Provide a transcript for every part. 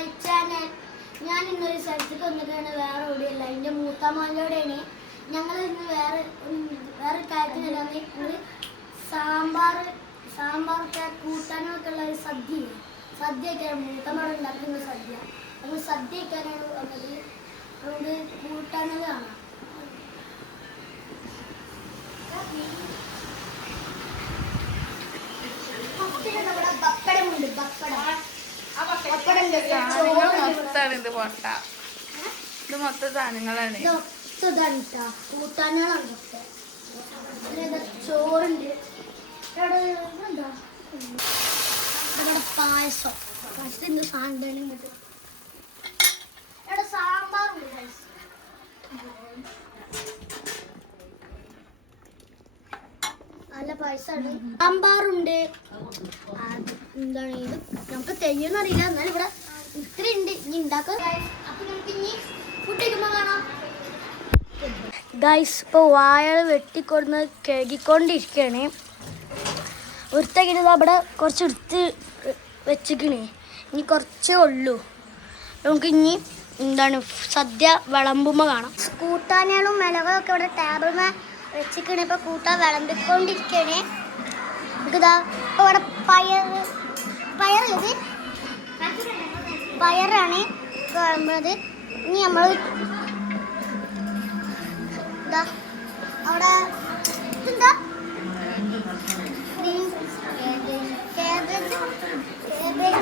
My channel. ഞാൻ ഇന്നൊരു സ്ഥലത്തേക്ക് വന്നിട്ടാണ്, വേറെ എവിടെയല്ല, എൻ്റെ മൂത്തമ്മയോടെയാണ്. ഞങ്ങൾ ഇന്ന് വേറെ കാര്യത്തിന് ഞങ്ങൾ സാമ്പാറൊക്കെ കൂട്ടാനൊക്കെ ഉള്ള ഒരു സദ്യയൊക്കെ മൂത്തമ്മയോട് ഉണ്ടാക്കുന്ന സദ്യ. നമ്മൾ സദ്യ വയ്ക്കാനാണ് വന്നത്. അതുകൊണ്ട് കൂട്ടാനത് കാണാം. പപ്പടമുണ്ട്, ഇത് മൊത്തം സാധനങ്ങളാണ്. കൂട്ടാനുകളാണ്. ചോറുണ്ട്, ഇവിടെ പായസം. പായസത്തിന്റെ സാധനം ഇവിടെ സാമ്പാറുണ്ട്. നല്ല പായസമാണ്. സാമ്പാറുണ്ട്. എന്താണ് ഇത് നമുക്ക് തെയ്യൊന്നറിയില്ല, എന്നാലും ഇവിടെ ഇത്ര ഉണ്ട്. ഇനി ഉണ്ടാക്കാം. അപ്പൊ നമുക്ക് ഇനി ഫുഡ് കഴിക്കുമ്പോൾ കാണാം. ഗൈസ്, ഇപ്പോൾ വാഴ വെട്ടിക്കൊടുന്ന് കഴുകിക്കൊണ്ടിരിക്കുകയാണ്. വൃത്തിയാക്കിയിട്ട് അവിടെ കുറച്ച് എടുത്ത് വെച്ചിക്കണേ. ഇനി കുറച്ചേ ഉള്ളൂ. നമുക്ക് ഇനി എന്താണ് സദ്യ വിളമ്പുമ്പോൾ കാണാം. കൂട്ടാനുകളും മിളകൊക്കെ ഇവിടെ ടേബിൾമേ വെച്ചിക്കണേ. ഇപ്പോൾ കൂട്ടാൻ വിളമ്പിക്കൊണ്ടിരിക്കണേ. നമുക്കിതാ ഇപ്പോൾ ഇവിടെ പയറാണ് വിളമ്പുന്നത്. ഇനി നമ്മൾ ഇതാ അവിടെ ഇതെന്താ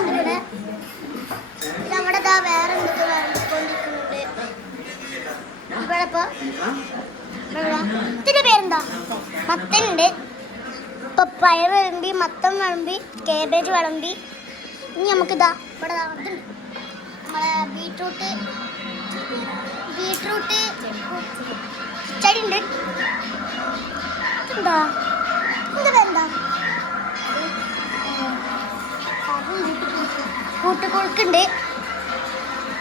ഇവിടെ നമ്മുടെ ഇതാ വേറെ എന്തൊക്കെ വിളമ്പിക്കൊണ്ടിരിക്കുന്നുണ്ട്. ഇവിടെ ഇപ്പോൾ ഇതിൻ്റെ പേരെന്താ? മത്തനുണ്ട്. ഇപ്പൊ പയർ വിളമ്പി, മത്തൻ വിളമ്പി, കാബേജ് വിളമ്പി. ഇനി നമുക്കിതാ ഇവിടെ ഇതുണ്ട്, നമ്മളെ ബീട്രൂട്ട് ചെടി ഉണ്ട്. എന്താ ഇതിൻ്റെ പേരെന്താ? കൂട്ടുകുറുക്കുണ്ട്.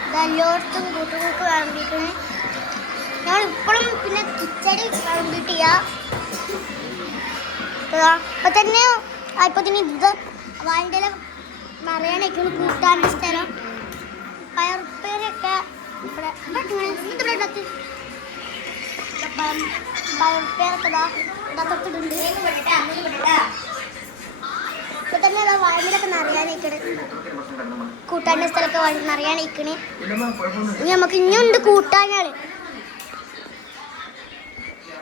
ഇതെല്ലായിടത്തും കൂട്ടുകുറുക്ക് വിളമ്പിക്കണേ. ഞങ്ങൾ ഇപ്പോഴും പിന്നെ കിച്ചടി വിളമ്പിട്ടില്ല. അപ്പൊ തന്നെ ഇപ്പൊ തന്നെ ഇത് വാഴൻ്റെ നിറയാനൊക്കെയാണ് കൂട്ടാൻ്റെ സ്ഥലം. പയറുപ്പേരൊക്കെ ഇവിടെ പയറുപ്പേരൊക്കെ തൊട്ടിട്ടുണ്ട്. ഇപ്പൊ തന്നെ അതാ വാഴയിലൊക്കെ നിറയാനേക്കണ്. കൂട്ടാൻ്റെ സ്ഥലമൊക്കെ നിറയാനേക്കണ്. ഇനി നമുക്ക് ഇനിയുണ്ട് കൂട്ടാനാണ്.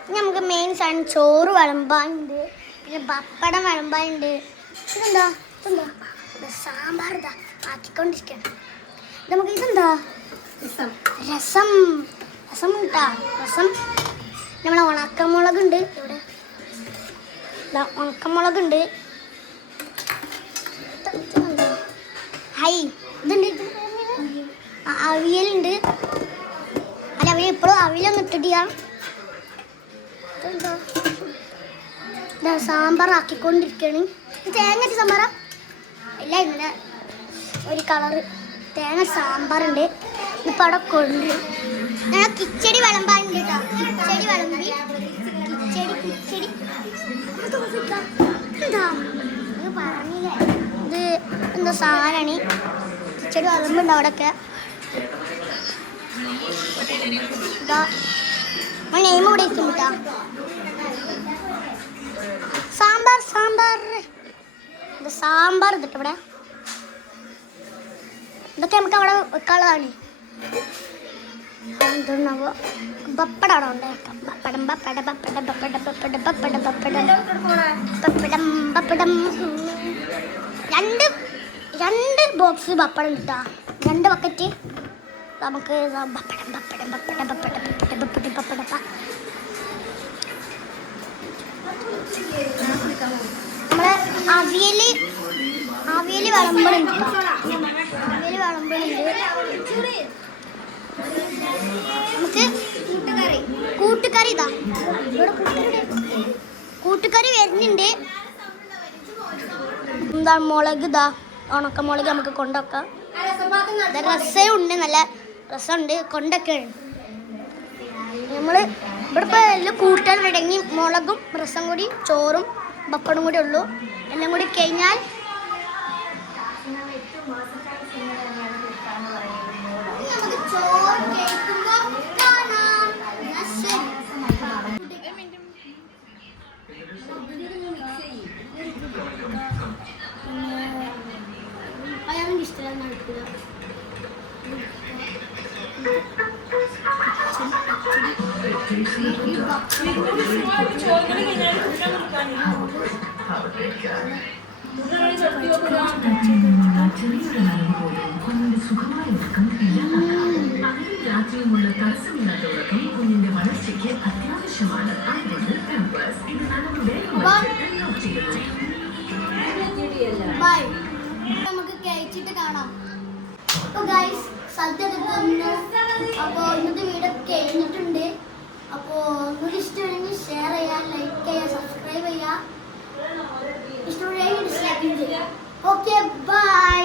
ഇനി നമുക്ക് മെയിൻ സാധനം ചോറ് വിളമ്പാനുണ്ട്, പിന്നെ പപ്പടം വിളമ്പാനുണ്ട്. ഇതെന്താ സാമ്പാർ ഇതാ ആക്കിക്കൊണ്ടിരിക്കണം. നമുക്ക് ഇതെന്താ രസം ഉണ്ടാ. രസം നമ്മളെ ഉണക്കമുളകുണ്ട്. ഇവിടെ ഉണക്കമുളകുണ്ട്. ഇതുണ്ട്, അവിയലുണ്ട്. അല്ല, അവിയൽ ഇപ്പോഴും അവിയലൊന്നും ഇട്ടിട്ടില്ല. സാമ്പാർ ആക്കിക്കൊണ്ടിരിക്കുകയാണ്. തേങ്ങ സാമ്പാറാ ഇല്ല, ഇങ്ങനെ ഒരു കളറ് തേങ്ങ സാമ്പാറുണ്ട്. ഇപ്പം അവിടെ കൊണ്ട് ഞാൻ കിച്ചടി വിളമ്പാനുണ്ട് കേട്ടോ. കിച്ചടി വിളമ്പി കിച്ചടി എന്താ പറഞ്ഞില്ലേ? ഇത് എന്താ സാധനമാണ്. കിച്ചടി വിളമ്പുണ്ട് അവിടെയൊക്കെ. ഇതാ നെയ്മ് ഇവിടെ ഇരിക്കും കേട്ടോ. സാമ്പാർ ഇതിട്ട് ഇവിടെ ഇതൊക്കെ നമുക്ക് അവിടെ വെക്കാനുള്ളതാണ്. എന്തുണ്ടാവോ? പപ്പടം അവിടെ ഉണ്ടാക്കാം. പപ്പടം രണ്ട് ബോക്സ് പപ്പടം കിട്ടാ. 2 ബക്കറ്റ് നമുക്ക് നമ്മളെ അവിയല് വിളമ്പലുണ്ട്. നമുക്ക് കൂട്ടുകറി ഇതാ ഇവിടെ കൂട്ടുകറി വരുന്നുണ്ട്. എന്താ മുളക് ഇതാ ഉണക്കമുളക് നമുക്ക് കൊണ്ടുവെക്കാം. രസമുണ്ട്, നല്ല രസമുണ്ട്, കൊണ്ടൊക്കെയാണ്. നമ്മൾ ഇവിടെ ഇപ്പോൾ എല്ലാം കൂട്ടാൻ ഇടങ്ങി മുളകും രസം കൂടി ചോറും പപ്പടും കൂടി ഉള്ളൂ. എല്ലാം കൂടി കഴിഞ്ഞാൽ നമുക്ക് ചോറ് കഴിക്കുമ്പോൾ കാണാം. എന്നാ ശരി. അയാളും ഇഷ്ടമാണ് നടക്കുക. രാജ്യമുള്ള തടസ്സമില്ലാത്ത ഉറക്കം കുഞ്ഞിന്റെ വളർച്ചയ്ക്ക് അത്യാവശ്യമാണ്. അതുകൊണ്ട് പാമ്പേഴ്സ് ഇത് ബൈ. നമുക്ക് കഴിച്ചിട്ട് കാണാം. അപ്പോൾ ഗൈസ് സദ്യ തന്നു. അപ്പോൾ ഇന്നത്തെ വീഡിയോ കഴിഞ്ഞിട്ടുണ്ട്. അപ്പോൾ ഒന്നുകൂടി ഇഷ്ടമാണെങ്കിൽ ഷെയർ ചെയ്യുക, ലൈക്ക് ചെയ്യുക, സബ്സ്ക്രൈബ് ചെയ്യുക. ഇഷ്ടമുണ്ടെങ്കിൽ ഡിസ്ലൈക്ക് ചെയ്യുക. Okay bye.